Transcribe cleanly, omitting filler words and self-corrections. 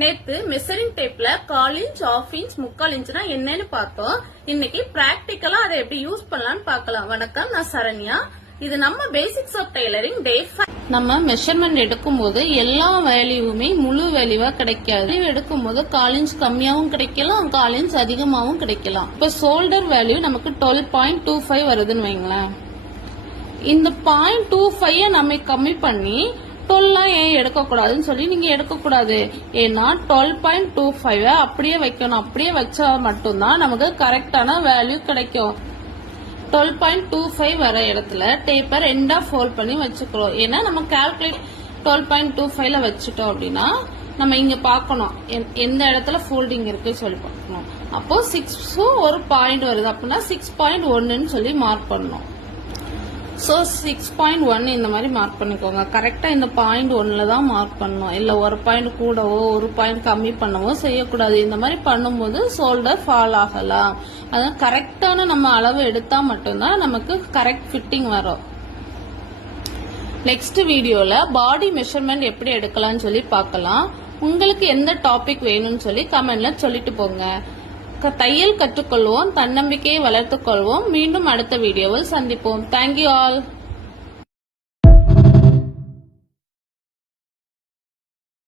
நேத்து measuring டேப்ல 1/4 inch 1/2 inch 3/4 இன்ச்னா என்னன்னு பார்த்தோம். இன்னைக்கு பிராக்டிக்கலா அதை எப்படி யூஸ் பண்ணலாம்னு பார்க்கலாம். வணக்கம், நான் சரண்யா. இது நம்ம பேசிக்ஸ் ஆஃப் டெய்லரிங் டே 5. நம்ம மெஷர்மெண்ட் எடுக்கும் போது எல்லா வேல்யூவுமே முழு வேல்யூவா கிடைக்காது. எடுக்கும் போது 1/4 இன்ச் கம்மியாவும் கிடைக்கலாம், 1/4 இன்ச் அதிகமாவும் கிடைக்கலாம். இப்ப ஷோல்டர் வேல்யூ நமக்கு 12.25 வருதுன்னு வைங்களேன். இந்த 0.25 நம்ம கம்மி பண்ணி 12 ஏன் எடுக்கக்கூடாதுன்னு சொல்லி நீங்க எடுக்கக்கூடாது. ஏன்னா 12.25 அப்படியே வைக்கணும். அப்படியே வச்சா மட்டும்தான் நமக்கு கரெக்டான வேல்யூ கிடைக்கும். 12.25 வர இடத்துல டேப்பர் எண்டா ஃபோல்ட் பண்ணி வச்சுக்கிறோம். ஏன்னா நம்ம கால்குலேட் 12.25ல வச்சுட்டோம் அப்படின்னா நம்ம இங்க பாக்கணும் எந்த இடத்துல ஃபோல்டிங் இருக்கு சொல்லி பார்க்கணும். அப்போ 6 ஒரு பாயிண்ட் வருது அப்படின்னா 6.1ன்னு சொல்லி மார்க் பண்ணணும். சோ 6.1 இந்த மாதிரி மார்க் பண்ணிக்கோங்க. கரெக்டா இந்த 0.1ல தான் மார்க் பண்ணணும். இல்ல ஒரு பாயிண்ட் கூடவோ ஒரு பாயிண்ட் கம்மி பண்ணவோ செய்யக்கூடாது. இந்த மாதிரி பண்ணும்போது ஷோல்டர் ஃபால் ஆகலாம். அதாவது கரெக்டான நம்ம அளவு எடுத்தா மட்டும்தான் நமக்கு கரெக்ட் ஃபிட்டிங் வரும். நெக்ஸ்ட் வீடியோல பாடி மெஷர்மெண்ட் எப்படி எடுக்கலாம்னு சொல்லி பார்க்கலாம். உங்களுக்கு எந்த டாபிக் வேணும்னு சொல்லி கமெண்ட்ல சொல்லிட்டு போங்க. தையல் கற்றுக்கொள்வோம், தன்னம்பிக்கையை வளர்த்துக் கொள்வோம். மீண்டும் அடுத்த வீடியோவில் சந்திப்போம். Thank you all.